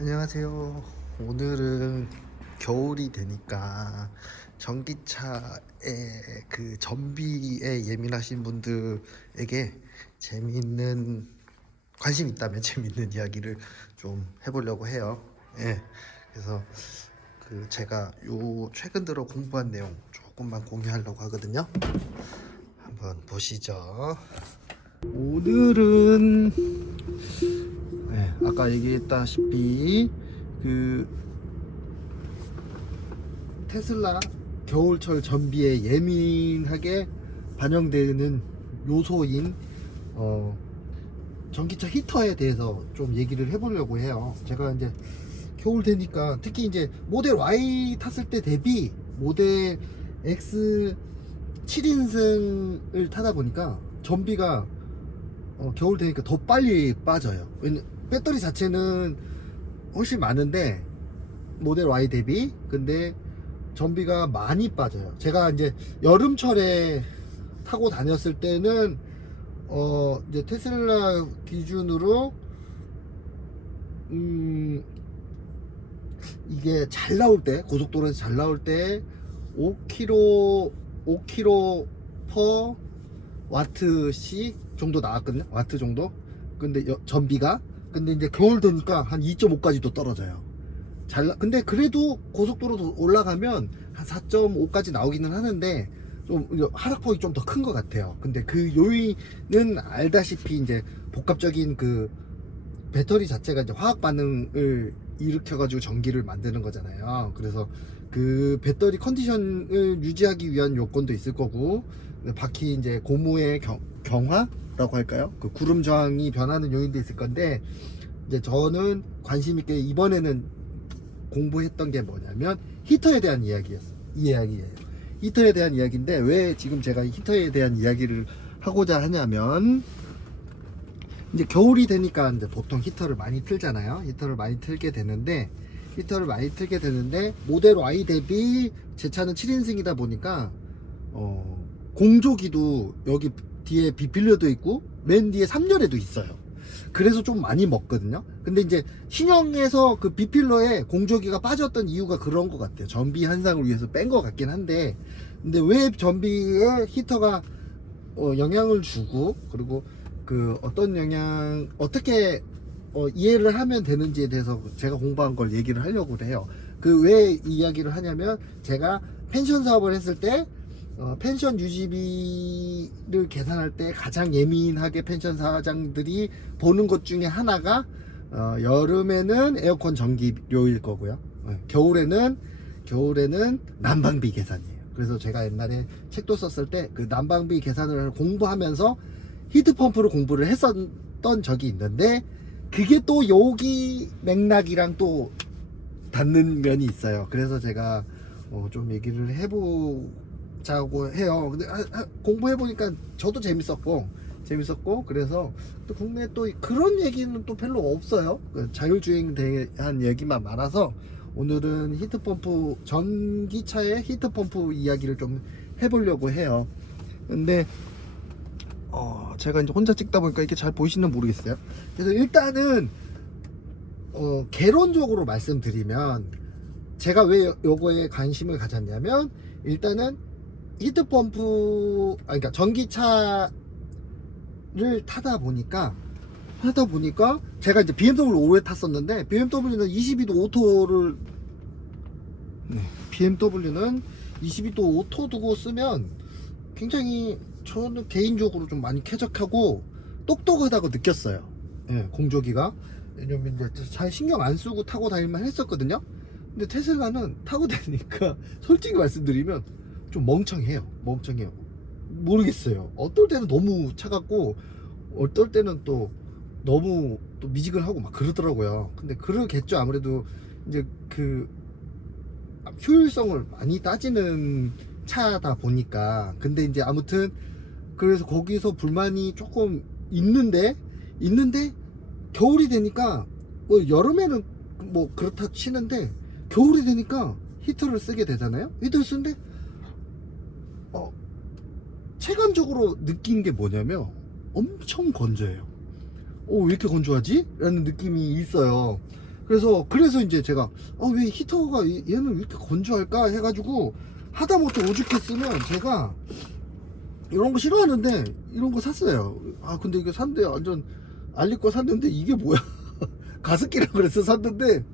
안녕하세요. 오늘은 겨울이 되니까 전기차의 그 전비에 예민하신 분들에게 재미있는 관심 있다면 재미있는 이야기를 좀 해보려고 해요. 예. 그래서 그 제가 요 최근 들어 공부한 내용 조금만 공유하려고 하거든요. 한번 보시죠. 오늘은 네, 아까 얘기했다시피 그 테슬라 겨울철 전비에 예민하게 반영되는 요소인 전기차 히터에 대해서 좀 얘기를 해보려고 해요. 제가 이제 겨울 되니까 특히 이제 모델 Y 탔을 때 대비 모델 X 7인승을 타다 보니까 전비가 겨울 되니까 더 빨리 빠져요. 배터리 자체는 훨씬 많은데 모델 Y 대비, 근데 전비가 많이 빠져요. 제가 이제 여름철에 타고 다녔을 때는 이제 테슬라 기준으로 이게 잘 나올 때, 고속도로에서 잘 나올 때 5km per 와트씩 정도 나왔거든요. 와트 정도. 근데 전비가, 근데 이제 겨울 되니까 한 2.5까지도 떨어져요. 근데 그래도 고속도로 올라가면 한 4.5까지 나오기는 하는데 좀 하락폭이 좀 더 큰 것 같아요. 근데 그 요인은 알다시피 이제 복합적인 그 배터리 자체가 이제 화학 반응을 일으켜가지고 전기를 만드는 거잖아요. 그래서 그 배터리 컨디션을 유지하기 위한 요건도 있을 거고, 바퀴 이제 고무의 경화라고 할까요? 그 구름 저항이 변하는 요인도 있을 건데, 이제 저는 관심 있게 이번에는 공부했던 게 뭐냐면 히터에 대한 이야기예요. 히터에 대한 이야기인데, 왜 지금 제가 히터에 대한 이야기를 하고자 하냐면, 이제 겨울이 되니까 이제 보통 히터를 많이 틀잖아요. 히터를 많이 틀게 되는데 모델 Y 대비 제 차는 7인승이다 보니까 공조기도 여기 뒤에 비필려도 있고 맨 뒤에 3열에도 있어요. 그래서 좀 많이 먹거든요. 근데 이제 신형에서 그 비필러에 공조기가 빠졌던 이유가 그런 것 같아요. 전비 현상을 위해서 뺀 것 같긴 한데, 근데 왜 전비에 히터가 영향을 주고, 그리고 그 어떤 어떻게 이해를 하면 되는지에 대해서 제가 공부한 걸 얘기를 하려고 해요. 그 왜 이야기를 하냐면, 제가 펜션 사업을 했을 때 펜션 유지비를 계산할 때 가장 예민하게 펜션 사장들이 보는 것 중에 하나가 여름에는 에어컨 전기료일 거고요. 겨울에는 난방비 계산이에요. 그래서 제가 옛날에 책도 썼을 때 그 난방비 계산을 공부하면서 히트펌프를 공부를 했었던 적이 있는데, 그게 또 여기 맥락이랑 또 닿는 면이 있어요. 그래서 제가 좀 얘기를 해보자고 해요. 근데 공부해보니까 저도 재밌었고 그래서 또 국내에 또 그런 얘기는 또 별로 없어요. 그 자율주행 대한 얘기만 많아서 오늘은 전기차의 히트펌프 이야기를 좀 해보려고 해요. 근데 제가 이제 혼자 찍다 보니까 이게 잘 보이시는 모르겠어요. 그래서 일단은 개론적으로 말씀드리면, 제가 왜 요거에 관심을 가졌냐면, 일단은 그러니까 전기차를 타다 보니까 제가 이제 BMW 오래 탔었는데, BMW는 22도 오토 두고 쓰면 굉장히, 저는 개인적으로 좀 많이 쾌적하고 똑똑하다고 느꼈어요. 예, 공조기가. 왜냐면 이제 잘 신경 안 쓰고 타고 다닐만 했었거든요. 근데 테슬라는 타고 다니니까 솔직히 말씀드리면 좀 멍청해요. 모르겠어요. 어떨 때는 너무 차갑고 어떨 때는 또 너무 또 미지근하고 막 그러더라고요. 근데 그러겠죠. 아무래도 이제 그 효율성을 많이 따지는 차다 보니까. 근데 이제 아무튼 그래서 거기서 불만이 조금 있는데 겨울이 되니까, 여름에는 뭐 그렇다 치는데 겨울이 되니까 히터를 쓰게 되잖아요. 히터를 쓰는데 체감적으로 느낀 게 뭐냐면 엄청 건조해요. 왜 이렇게 건조하지? 라는 느낌이 있어요. 그래서 이제 제가 왜 히터가 얘는 왜 이렇게 건조할까 해가지고 하다못해 오죽했으면 제가 이런 거 싫어하는데 이런 거 샀어요. 근데 이거 샀는데 완전 알릴 거 샀는데 이게 뭐야? 가습기라 그래서 샀는데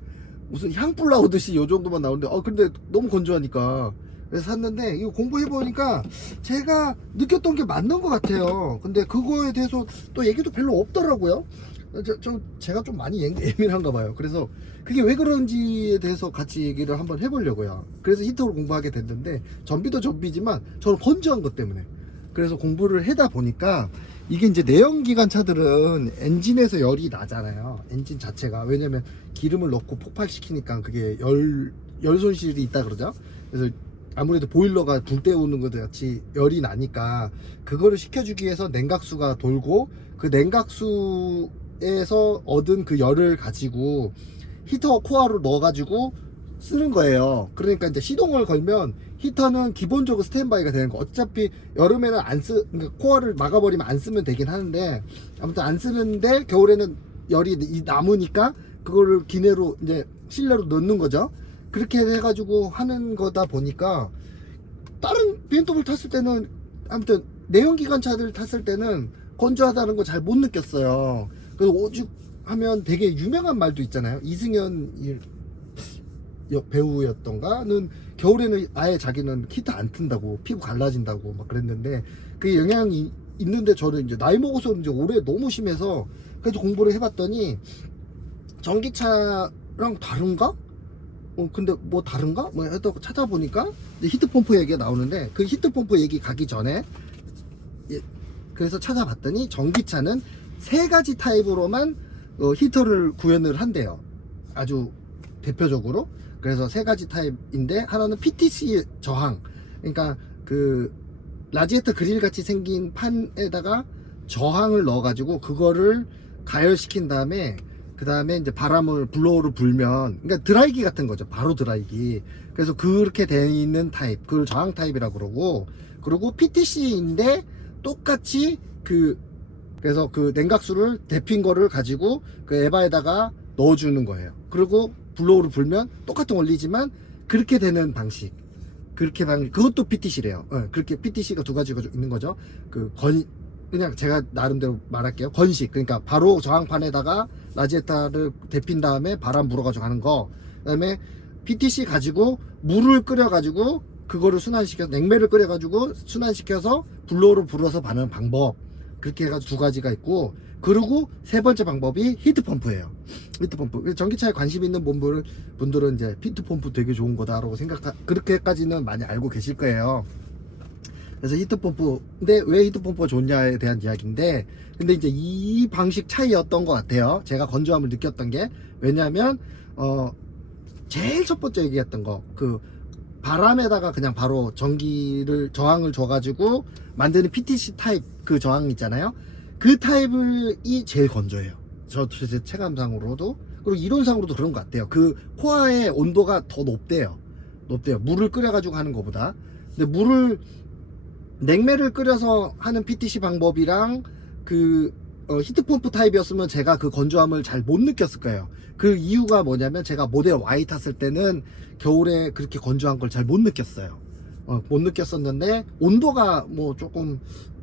무슨 향불 나오듯이 요 정도만 나오는데 근데 너무 건조하니까 그래서 샀는데 이거 공부해보니까 제가 느꼈던 게 맞는 것 같아요. 근데 그거에 대해서 또 얘기도 별로 없더라고요. 제가 좀 많이 예민한가 봐요. 그래서 그게 왜 그런지에 대해서 같이 얘기를 한번 해보려고요. 그래서 히터로 공부하게 됐는데 전비도 전비지만 저는 건조한 것 때문에 그래서 공부를 하다 보니까 이게 이제 내연기관 차들은 엔진에서 열이 나잖아요. 엔진 자체가. 왜냐면 기름을 넣고 폭발시키니까 그게 열 손실이 있다 그러죠. 그래서 아무래도 보일러가 불 때우는 것 같이 열이 나니까 그거를 식혀주기 위해서 냉각수가 돌고 그 냉각수에서 얻은 그 열을 가지고 히터 코어로 넣어가지고 쓰는 거예요. 그러니까 이제 시동을 걸면 히터는 기본적으로 스탠바이가 되는 거. 어차피 여름에는 그러니까 코어를 막아버리면 안 쓰면 되긴 하는데 아무튼 안 쓰는데 겨울에는 열이 남으니까 그거를 기내로 이제 실내로 넣는 거죠. 그렇게 해가지고 하는 거다 보니까 다른 BMW 탔을 때는 아무튼 내연기관 차들 탔을 때는 건조하다는 거 잘 못 느꼈어요. 그래서 오죽하면 되게 유명한 말도 있잖아요. 이승연 배우였던가는 겨울에는 아예 자기는 히터 안 튼다고 피부 갈라진다고 막 그랬는데 그게 영향이 있는데 저는 이제 나이 먹어서 이제 올해 너무 심해서 그래서 공부를 해봤더니 전기차랑 다른가? 근데 뭐 다른가? 뭐 해서 찾아보니까 히트펌프 얘기가 나오는데 그 히트펌프 얘기 가기 전에 그래서 찾아봤더니 전기차는 3가지 타입으로만 히터를 구현을 한대요. 아주 대표적으로. 그래서 3가지 타입인데 하나는 PTC 저항. 그러니까 그 라지에터 그릴 같이 생긴 판에다가 저항을 넣어 가지고 그거를 가열시킨 다음에 그 다음에 이제 바람을 블로우를 불면 그러니까 드라이기 같은 거죠. 바로 드라이기. 그래서 그렇게 돼 있는 타입 그걸 저항 타입이라고 그러고 그리고 PTC인데 똑같이 그래서 그 냉각수를 데핀 거를 가지고 그 에바에다가 넣어주는 거예요. 그리고 블로우를 불면 똑같은 원리지만 그렇게 되는 방식. 그것도 PTC래요. 그렇게 PTC가 2가지가 있는 거죠. 그냥 제가 나름대로 말할게요. 건식. 그러니까 바로 저항판에다가 라지에타를 데핀 다음에 바람 불어가지고 하는 거. 그 다음에 PTC 가지고 물을 끓여가지고 그거를 순환시켜서 냉매를 끓여가지고 순환시켜서 블로우로 불어서 바는 방법. 그렇게 해가지고 2가지가 있고 그리고 3번째 방법이 히트펌프예요. 히트펌프. 전기차에 관심 있는 분들은 이제 히트펌프 되게 좋은 거다라고 그렇게까지는 많이 알고 계실 거예요. 그래서 히트펌프. 근데 왜 히트펌프가 좋냐에 대한 이야기인데 근데 이제 이 방식 차이였던 것 같아요. 제가 건조함을 느꼈던 게. 왜냐면 제일 첫 번째 얘기했던 거 바람에다가 그냥 바로 저항을 줘가지고 만드는 PTC 타입 그 저항 있잖아요. 그 타입이 제일 건조해요. 제 체감상으로도. 그리고 이론상으로도 그런 것 같아요. 그 코어의 온도가 더 높대요. 물을 끓여가지고 하는 것보다. 근데 냉매를 끓여서 하는 PTC 방법이랑 히트펌프 타입이었으면 제가 그 건조함을 잘 못 느꼈을 거예요. 그 이유가 뭐냐면 제가 모델 Y 탔을 때는 겨울에 그렇게 건조한 걸 잘 못 느꼈어요. 못 느꼈었는데 온도가 뭐 조금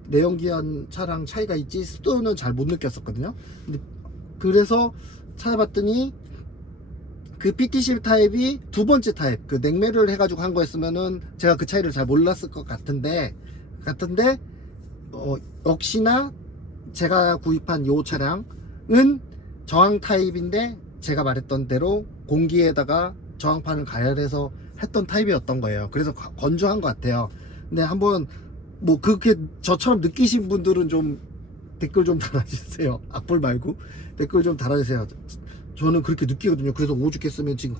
내연기관 차랑 차이가 있지 습도는 잘 못 느꼈었거든요. 그래서 찾아봤더니 그 PTC 타입이 2번째 타입 그 냉매를 해가지고 한 거였으면은 제가 그 차이를 잘 몰랐을 것 같은데 역시나 제가 구입한 요 차량은 저항 타입인데 제가 말했던 대로 공기에다가 저항판을 가열해서 했던 타입이었던 거예요. 그래서 건조한 것 같아요. 근데 한번 뭐 그렇게 저처럼 느끼신 분들은 좀 댓글 좀 달아주세요. 악플 말고 댓글 좀 달아주세요. 저는 그렇게 느끼거든요. 그래서 오죽했으면 지금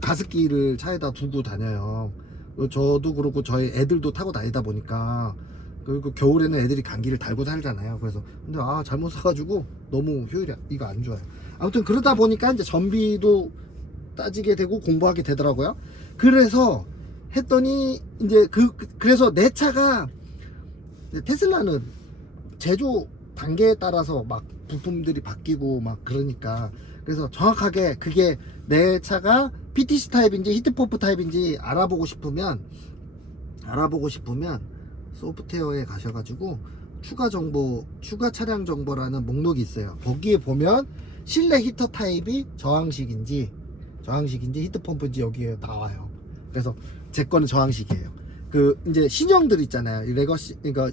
가습기를 차에다 두고 다녀요. 저도 그렇고 저희 애들도 타고 다니다 보니까 그리고 겨울에는 애들이 감기를 달고 살잖아요. 그래서 근데 잘못 사가지고 너무 효율이 이거 안 좋아요. 아무튼 그러다 보니까 이제 전비도 따지게 되고 공부하게 되더라고요. 그래서 했더니 이제 그래서 내 차가 테슬라는 제조 단계에 따라서 막 부품들이 바뀌고 막 그러니까 그래서 정확하게 그게 내 차가 PTC 타입인지 히트펌프 타입인지 알아보고 싶으면 소프트웨어에 가셔가지고 추가 정보, 추가 차량 정보라는 목록이 있어요. 거기에 보면 실내 히터 타입이 저항식인지 히트펌프인지 여기에 나와요. 그래서 제 거는 저항식이에요. 그 이제 신형들 있잖아요. 이 레거시, 그러니까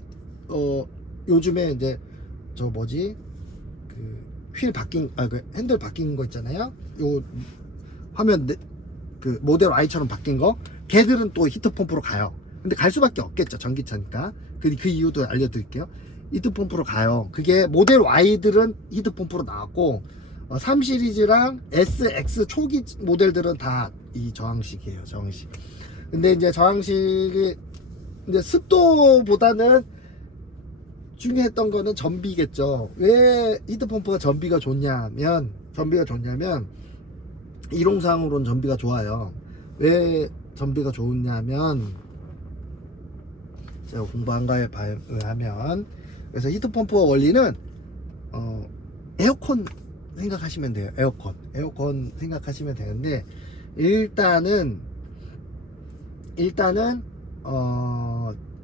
요즘에 이제 저 뭐지 그 휠 바뀐 그 핸들 바뀐 거 있잖아요. 요 화면 그 모델 Y처럼 바뀐 거 걔들은 또 히트펌프로 가요. 근데 갈 수밖에 없겠죠. 전기차니까. 그 이유도 알려드릴게요. 히트펌프로 가요. 그게 모델 Y들은 히트펌프로 나왔고 3 시리즈랑 SX 초기 모델들은 다 이 저항식이에요. 저항식. 근데 이제 저항식이 이제 습도보다는 중요했던 거는 전비겠죠. 왜 히트펌프가 전비가 좋냐면 이론상으로는 전비가 좋아요. 왜 전비가 좋냐면 제가 공부한 거에 의하면 그래서 히트펌프 원리는 에어컨 생각하시면 돼요. 에어컨 생각하시면 되는데 일단은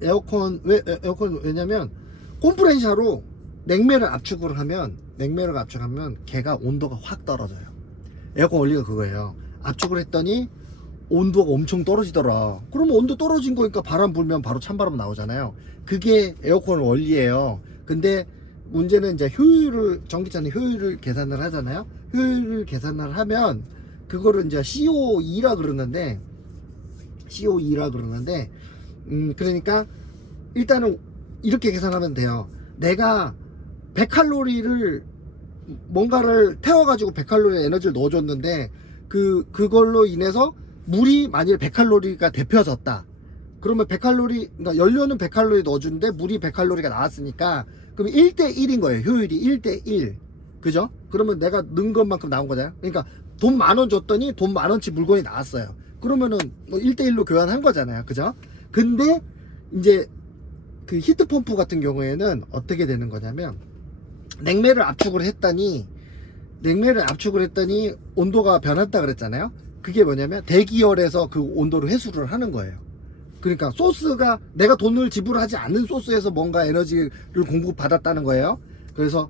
에어컨 왜냐면 컴프레셔로 냉매를 압축을 하면 걔가 온도가 확 떨어져요. 에어컨 원리가 그거예요. 압축을 했더니 온도가 엄청 떨어지더라. 그러면 온도 떨어진 거니까 바람 불면 바로 찬바람 나오잖아요. 그게 에어컨 원리예요. 근데 문제는 이제 전기차는 효율을 계산을 하잖아요. 효율을 계산을 하면 그거를 이제 CO2라 그러는데 그러니까 일단은 이렇게 계산하면 돼요. 내가 100칼로리를 뭔가를 태워가지고 100칼로리 에너지를 넣어줬는데 그걸로 인해서 물이 만약에 100칼로리가 데펴졌다. 그러면 100칼로리, 그러니까 연료는 100칼로리 넣어주는데 물이 100칼로리가 나왔으니까 그럼 1대1인 거예요. 효율이 1대1. 그죠? 그러면 내가 넣은 것만큼 나온 거잖아요. 그러니까 돈 10,000원 줬더니 돈 10,000원치 물건이 나왔어요. 그러면은 뭐 1대1로 교환한 거잖아요. 그죠? 근데 이제 그 히트펌프 같은 경우에는 어떻게 되는 거냐면 냉매를 압축을 했더니 온도가 변했다 그랬잖아요. 그게 뭐냐면 대기열에서 그 온도를 회수를 하는 거예요. 그러니까 소스가 내가 돈을 지불하지 않는 소스에서 뭔가 에너지를 공급받았다는 거예요. 그래서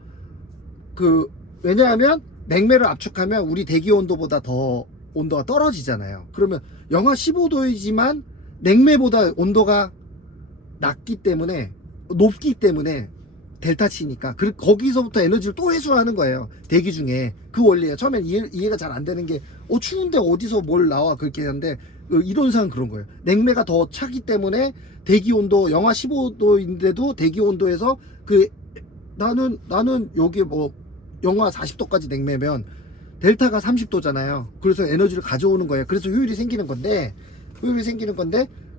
왜냐하면 냉매를 압축하면 우리 대기 온도보다 더 온도가 떨어지잖아요. 그러면 영하 15도이지만 냉매보다 온도가 높기 때문에 델타치니까 거기서부터 에너지를 또 회수하는 거예요. 대기 중에. 그 원리예요. 처음엔 이해가 잘 안 되는 게 추운데 어디서 뭘 나와 그렇게 하는데 이론상 그런 거예요. 냉매가 더 차기 때문에 대기 온도 영하 15도인데도 대기 온도에서 나는 여기 뭐 영하 40도까지 냉매면 델타가 30도잖아요. 그래서 에너지를 가져오는 거예요. 그래서 효율이 생기는 건데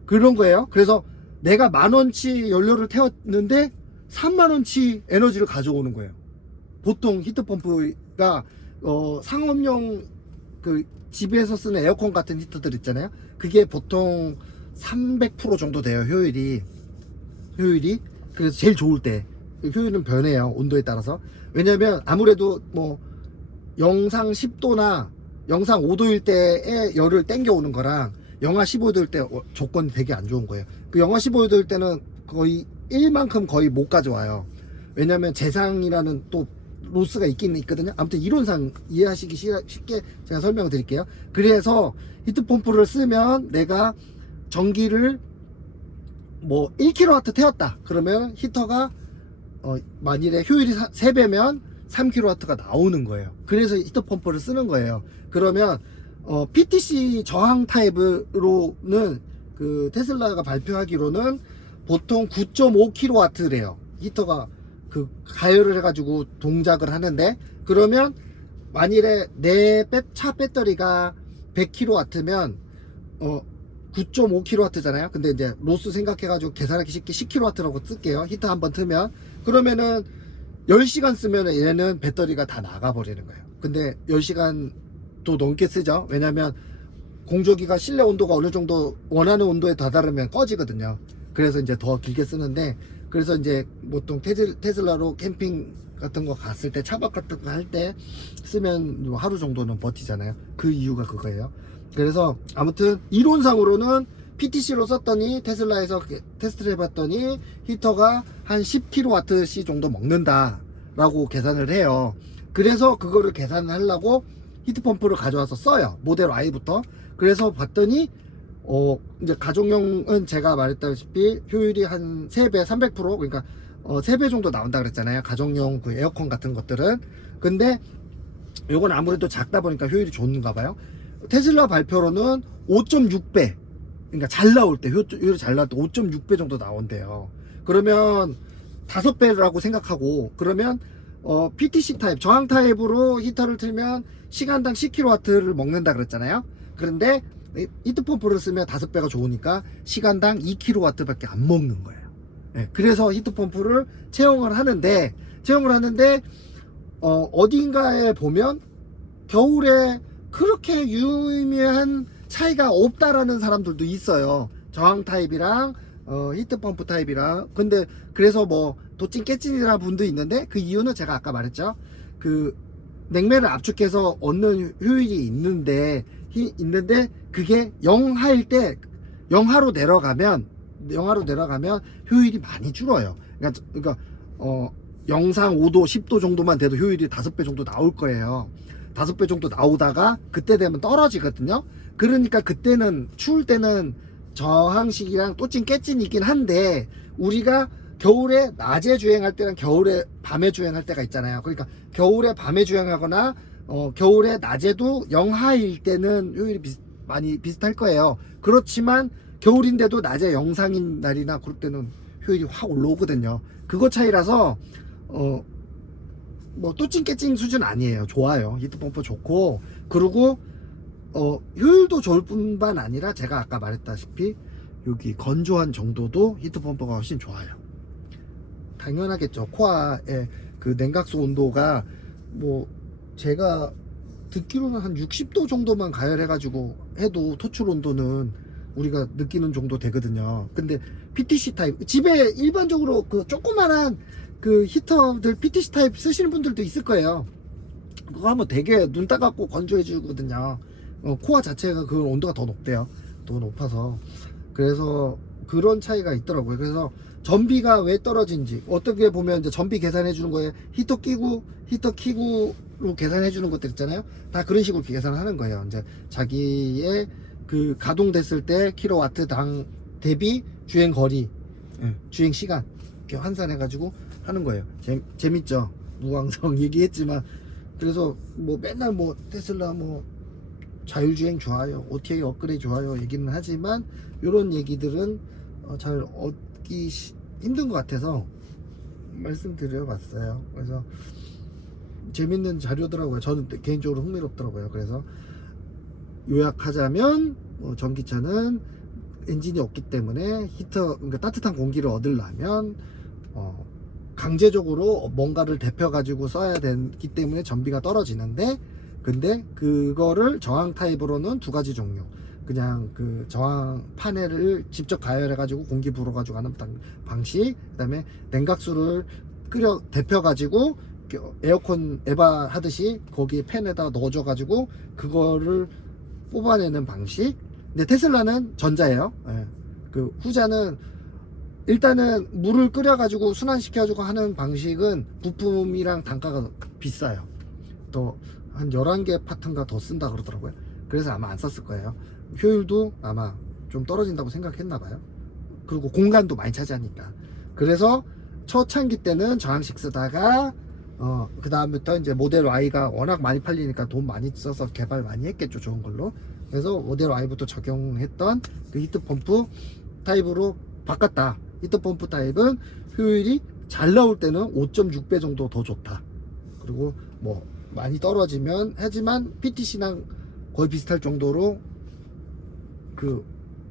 그런 거예요. 그래서 내가 10,000원치 연료를 태웠는데 30,000원치 에너지를 가져오는 거예요. 보통 히트펌프가 상업용 집에서 쓰는 에어컨 같은 히터들 있잖아요. 그게 보통 300% 정도 돼요. 효율이. 그래서 제일 좋을 때 효율은 변해요. 온도에 따라서. 왜냐면 아무래도 뭐 영상 10도나 영상 5도일 때에 열을 땡겨오는 거랑 영하 15도일 때 조건이 되게 안 좋은 거예요. 그 영하 15도일 때는 거의 1만큼 거의 못 가져와요. 왜냐면 재상이라는 또 로스가 있긴 있거든요. 아무튼 이론상 이해하시기 쉽게 제가 설명을 드릴게요. 그래서 히트펌프를 쓰면 내가 전기를 뭐 1kW 태웠다. 그러면 히터가 만일에 효율이 3배면 3kW가 나오는 거예요. 그래서 히터펌프를 쓰는 거예요. 그러면 PTC 저항 타입으로는 그 테슬라가 발표하기로는 보통 9.5kW래요. 히터가 가열을 해가지고 동작을 하는데, 그러면 만일에 내 차 배터리가 100kW면 9.5kW잖아요. 근데 이제 로스 생각해가지고 계산하기 쉽게 10kW라고 쓸게요. 히터 한번 트면. 그러면은 10시간 쓰면 얘는 배터리가 다 나가버리는 거예요. 근데 10시간도 넘게 쓰죠. 왜냐면 공조기가 실내 온도가 어느 정도 원하는 온도에 다다르면 꺼지거든요. 그래서 이제 더 길게 쓰는데, 그래서 이제 보통 테슬라로 캠핑 같은 거 갔을 때 차박 같은 거 할 때 쓰면 뭐 하루 정도는 버티잖아요. 그 이유가 그거예요. 그래서 아무튼 이론상으로는 PTC로 썼더니 테슬라에서 테스트를 해봤더니 히터가 한 10kWh 정도 먹는다 라고 계산을 해요. 그래서 그거를 계산하려고 히트펌프를 가져와서 써요. 모델 Y부터. 그래서 봤더니 이제 가정용은 제가 말했다시피 효율이 한 3배 300% 그러니까 3배 정도 나온다 그랬잖아요. 가정용 그 에어컨 같은 것들은. 근데 요건 아무래도 작다 보니까 효율이 좋은가 봐요. 테슬라 발표로는 5.6배, 그러니까 잘 나올 때 효율이 잘 나올 때 5.6배 정도 나온대요. 그러면 5배라고 생각하고, 그러면 PTC 타입 저항 타입으로 히터를 틀면 시간당 10kW를 먹는다 그랬잖아요. 그런데 히트펌프를 쓰면 5배가 좋으니까 시간당 2kW 밖에 안 먹는 거예요. 네, 그래서 히트펌프를 채용을 하는데 어딘가에 보면 겨울에 그렇게 유의미한 차이가 없다라는 사람들도 있어요. 저항 타입이랑 히트펌프 타입이랑. 근데 그래서 뭐 도찐 깨찐이라는 분도 있는데, 그 이유는 제가 아까 말했죠. 그 냉매를 압축해서 얻는 효율이 있는데 그게 영하일 때 영하로 내려가면 효율이 많이 줄어요. 그러니까 영상 5도 10도 정도만 돼도 효율이 5배 정도 나올 거예요. 5배 정도 나오다가 그때 되면 떨어지거든요. 그러니까 그때는 추울 때는 저항식이랑 또찐 깨찐이긴 한데, 우리가 겨울에 낮에 주행할 때랑 겨울에 밤에 주행할 때가 있잖아요. 그러니까 겨울에 밤에 주행하거나 겨울에 낮에도 영하일 때는 효율이 많이 비슷할 거예요. 그렇지만 겨울인데도 낮에 영상인 날이나 그럴 때는 효율이 확 올라오거든요. 그거 차이라서 뭐 또찐 깨찐 수준 아니에요. 좋아요. 히트펌프 좋고, 그리고 효율도 좋을 뿐만 아니라 제가 아까 말했다시피 여기 건조한 정도도 히트펌프가 훨씬 좋아요. 당연하겠죠. 코어의 그 냉각수 온도가 뭐 제가 듣기로는 한 60도 정도만 가열해 가지고 해도 토출 온도는 우리가 느끼는 정도 되거든요. 근데 PTC 타입, 집에 일반적으로 그 조그만한 그 히터들 PTC 타입 쓰시는 분들도 있을 거예요. 그거 하면 되게 눈 따갑고 건조해 주거든요. 코어 자체가 그 온도가 더 높대요. 더 높아서. 그래서 그런 차이가 있더라고요. 그래서 전비가 왜 떨어진지 어떻게 보면 이제 전비 계산해 주는 거에 히터 키고로 계산해 주는 것들 있잖아요. 다 그런 식으로 계산을 하는 거예요. 이제 자기의 그 가동됐을 때 킬로와트당 대비 주행 거리, 주행 시간 이렇게 환산해 가지고 하는 거예요. 재밌죠. 무왕성 얘기했지만, 그래서 뭐 맨날 뭐 테슬라 뭐 자율주행 좋아요, OTA 업그레이드 좋아요 얘기는 하지만, 이런 얘기들은 잘 얻기 힘든 것 같아서 말씀드려 봤어요. 그래서 재밌는 자료더라고요. 저는 개인적으로 흥미롭더라고요. 그래서 요약하자면 전기차는 엔진이 없기 때문에 그러니까 따뜻한 공기를 얻으려면 강제적으로 뭔가를 데펴 가지고 써야 되기 때문에 전비가 떨어지는데, 근데 그거를 저항 타입으로는 두 가지 종류, 그냥 그 저항 파넬을 직접 가열해 가지고 공기 불어 가지고 하는 방식, 그다음에 냉각수를 데펴 가지고 에어컨 에바 하듯이 거기 팬에다 넣어줘 가지고 그거를 뽑아내는 방식. 근데 테슬라는 전자예요. 그 후자는 일단은 물을 끓여 가지고 순환시켜 가지고 하는 방식은 부품이랑 단가가 비싸요. 또 한 11개 파트인가 더 쓴다 그러더라고요. 그래서 아마 안 썼을 거예요. 효율도 아마 좀 떨어진다고 생각했나 봐요. 그리고 공간도 많이 차지하니까. 그래서 초창기 때는 저항식 쓰다가 그 다음부터 이제 모델 Y가 워낙 많이 팔리니까 돈 많이 써서 개발 많이 했겠죠. 좋은 걸로. 그래서 모델 Y부터 적용했던 그 히트펌프 타입으로 바꿨다. 히트펌프 타입은 효율이 잘 나올 때는 5.6배 정도 더 좋다. 그리고 뭐 많이 떨어지면 하지만 PTC랑 거의 비슷할 정도로 그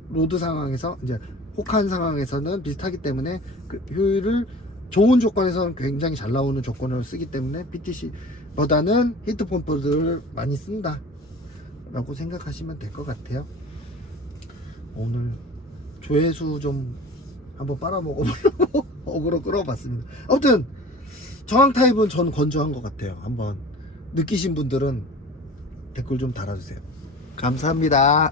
로드 상황에서 이제 혹한 상황에서는 비슷하기 때문에 그 효율을 좋은 조건에서는 굉장히 잘 나오는 조건을 쓰기 때문에 PTC보다는 히트펌프들을 많이 쓴다 라고 생각하시면 될 것 같아요. 오늘 조회수 좀 한번 빨아먹어 보려고 어그로 끌어봤습니다. 아무튼 저항 타입은 전 건조한 것 같아요. 한번 느끼신 분들은 댓글 좀 달아주세요. 감사합니다.